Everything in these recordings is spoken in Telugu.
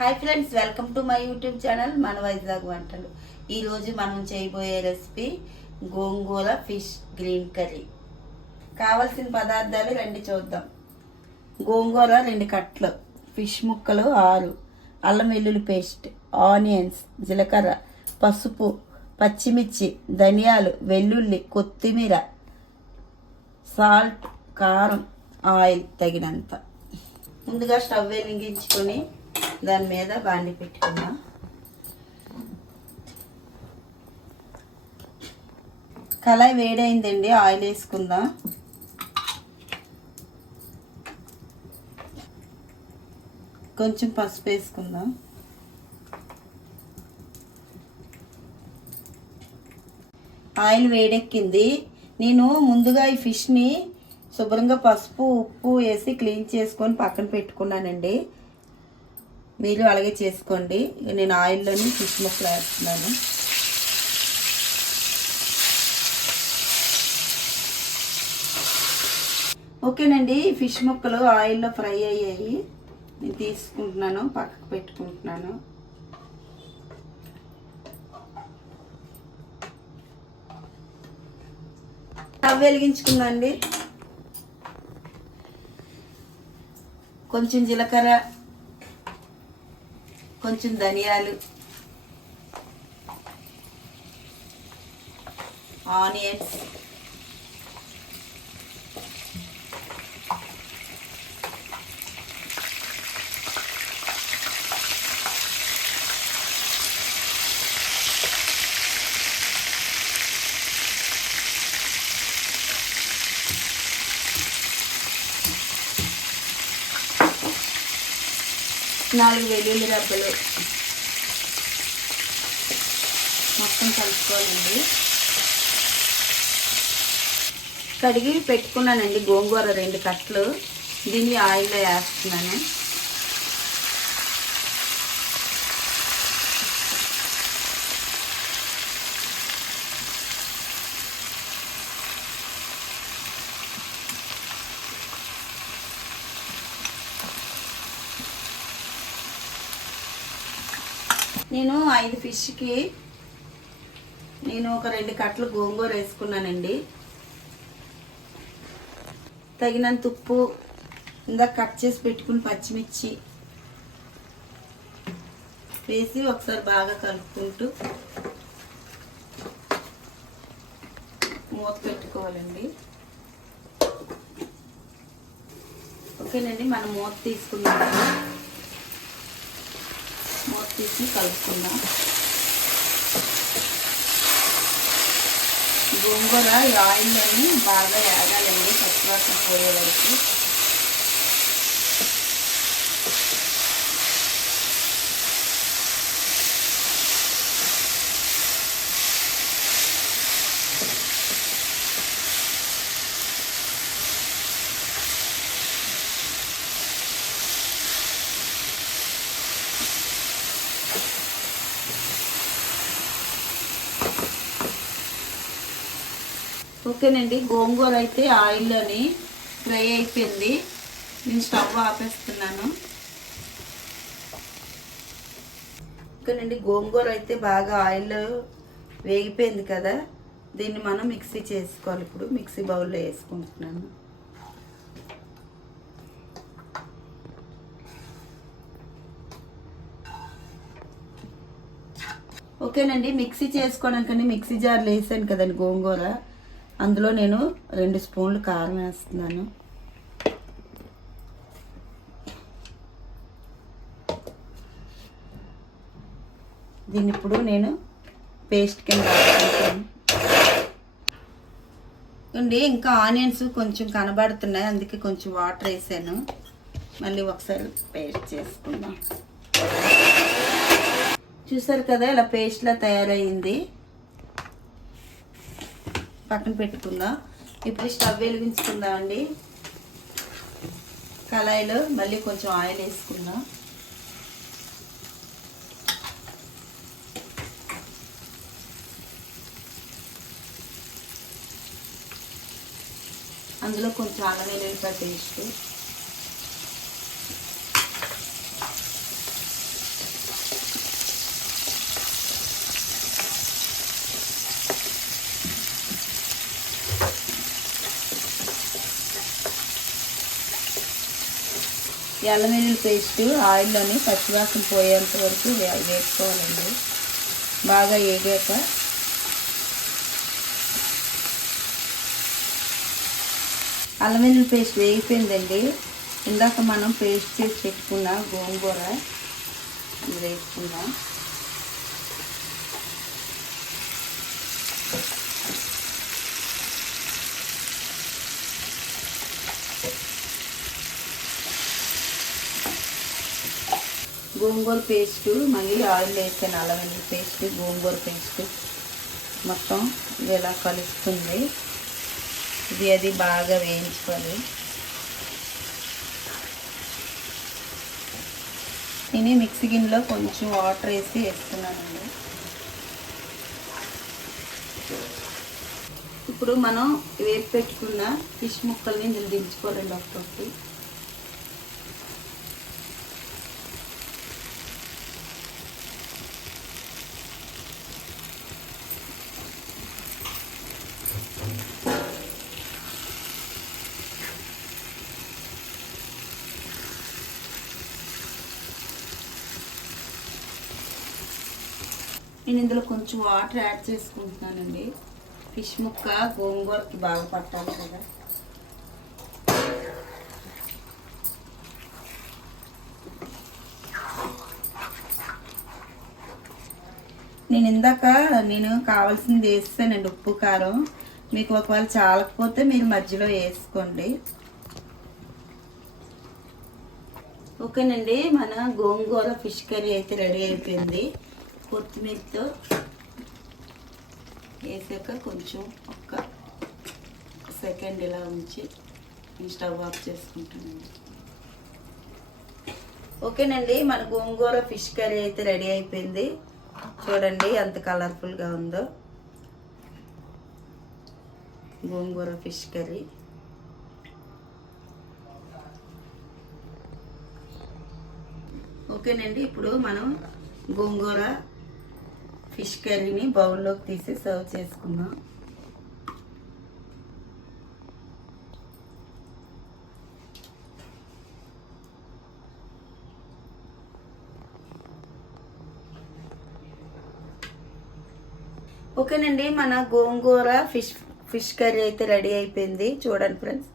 Hi friends, welcome to my YouTube channel మన వైజాగ్ వంటలు. ఈరోజు మనం చేయబోయే రెసిపీ గోంగూర ఫిష్ గ్రీన్ కర్రీ. కావలసిన పదార్థాలు రండి చూద్దాం. గోంగూర 2 కట్టలు, ఫిష్ ముక్కలు 6, అల్లం వెల్లుల్లి పేస్ట్, ఆనియన్స్, జీలకర్ర, పసుపు, పచ్చిమిర్చి, ధనియాలు, వెల్లుల్లి, కొత్తిమీర, సాల్ట్, కారం, ఆయిల్ తగినంత. ముందుగా స్టవ్ వెలిగించుకొని దాని మీద బాండి పెట్టుకుందాం. కళాయి వేడైందండి, ఆయిల్ వేసుకుందాం. కొంచెం పసుపు వేసుకుందాం. ఆయిల్ వేడెక్కింది. నేను ముందుగా ఈ ఫిష్ని శుభ్రంగా పసుపు ఉప్పు వేసి క్లీన్ చేసుకొని పక్కన పెట్టుకున్నానండి. మీరు అలాగే చేసుకోండి. నేను ఆయిల్లోని ఫిష్ ముక్కలు వేస్తున్నాను. ఓకేనండి, ఫిష్ ముక్కలు ఆయిల్లో ఫ్రై అయ్యాయి. నేను తీసుకుంటున్నాను, పక్కకు పెట్టుకుంటున్నాను. స్టవ్ వెలిగించుకుందండి. కొంచెం జీలకర్ర, కొంచెం ధనియాలు, ఆనియన్స్, నాలుగు వెల్లుల్లి రెబ్బలు మొత్తం కలుపుకోవాలండి. కడిగి పెట్టుకున్నానండి గోంగూర 2 కట్టలు. దీన్ని ఆయిల్లో వేస్తున్నాను. నేను 5 ఫిష్కి ఒక 2 కట్టలు గోంగూర వేసుకున్నానండి. తగినంత ఉప్పు, ఇందాక కట్ చేసి పెట్టుకుని పచ్చిమిర్చి వేసి ఒకసారి బాగా కలుపుకుంటూ మూత పెట్టుకోవాలండి. ఓకేనండి, మనం మూత తీసుకున్నాము. మూత తీసి కలుపుకుందాం. గోంగూర ఈ ఆయిల్లోని బాగా వేగాలండి, పచ్చివాసన పోయే వరకు. ఓకేనండి, గోంగూర అయితే ఆయిల్లోని ఫ్రై అయిపోయింది. నేను స్టవ్ ఆపేస్తున్నాను. ఓకేనండి, గోంగూర అయితే బాగా ఆయిల్లో వేగిపోయింది కదా. దీన్ని మనం మిక్సీ చేసుకోవాలి. ఇప్పుడు మిక్సీ బౌల్లో వేసుకుంటున్నాను. ఓకేనండి, మిక్సీ చేసుకోవడానికండి మిక్సీ జార్లో వేసాను కదండి గోంగూర. అందులో నేను 2 స్పూన్లు కారం వేస్తున్నాను. దీన్ని ఇప్పుడు నేను పేస్ట్ కింద వేసుకుంటాను అండి. ఇంకా ఆనియన్స్ కొంచెం కనబడుతున్నాయి, అందుకే కొంచెం వాటర్ వేసాను. మళ్ళీ ఒకసారి పేస్ట్ చేసుకుందాం. చూసారు కదా, ఇలా పేస్ట్లా తయారైంది. పక్కన పెట్టుకుందాం. ఇప్పుడు స్టవ్ వెలిగించుకుందాం అండి. కళాయిలో మళ్ళీ కొంచెం ఆయిల్ వేసుకుందాం. అందులో కొంచెం అల్లం వెల్లుల్లిపాయ పేస్ట్, అల్లం వెల్లుల్లి పేస్ట్ ఆయిల్లోని పచ్చివాసన పోయేంత వరకు వేసుకోవాలండి. బాగా వేగాక అల్లం వెల్లుల్లి పేస్ట్ వేగిపోయిందండి. ఇందాక మనం పేస్ట్ చేసి పెట్టుకున్న గోంగూర ఇది వేసుకుందాం. గోంగూర పేస్టు మళ్ళీ ఆయిల్ వేసాను. అల్లం వెల్లుల్లి పేస్ట్, గోంగూర పేస్ట్ మొత్తం ఇది ఎలా కలుస్తుంది. అది బాగా వేయించుకోవాలి. నేను మిక్సీ గిన్నెలో కొంచెం వాటర్ వేస్తున్నానండి. ఇప్పుడు మనం వేపు పెట్టుకున్న ఫిష్ ముక్కల్ని ఇందులో దించుకోవాలండి ఒక్కొక్కటి. నేను ఇందులో కొంచెం వాటర్ యాడ్ చేసుకుంటున్నానండి. ఫిష్ ముక్క గోంగూరకి బాగా పట్టాలి కదా. నేను కావాల్సింది వేస్తానండి, ఉప్పు కారం. మీకు ఒకవేళ చాలకపోతే మీరు మధ్యలో వేసుకోండి. ఓకేనండి, మన గోంగూర ఫిష్ కర్రీ అయితే రెడీ అయిపోయింది. కొత్తిమీరతో వేసాక కొంచెం ఒక్క సెకండ్ ఇలా ఉంచి స్టవ్ ఆఫ్ చేసుకుంటానండి. ఓకేనండి, మన గోంగూర ఫిష్ కర్రీ అయితే రెడీ అయిపోయింది. చూడండి ఎంత కలర్ఫుల్గా ఉందో గోంగూర ఫిష్ కర్రీ. ఓకేనండి, ఇప్పుడు మనం గోంగూర ఫిష్ కర్రీని బౌల్లోకి తీసి సర్వ్ చేసుకుందాం. ఓకేనండి, మన గోంగూర ఫిష్ కర్రీ అయితే రెడీ అయిపోయింది. చూడండి ఫ్రెండ్స్,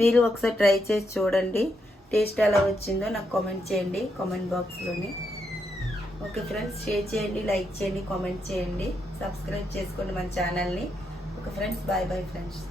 మీరు ఒకసారి ట్రై చేసి చూడండి. టేస్ట్ ఎలా వచ్చిందో నాకు కామెంట్ చేయండి కామెంట్ బాక్స్లోని. ఓకే ఫ్రెండ్స్, షేర్ చేయండి, లైక్ చేయండి, కామెంట్ చేయండి, సబ్స్క్రైబ్ చేసుకోండి మన ఛానల్ని. Okay friends, bye bye friends.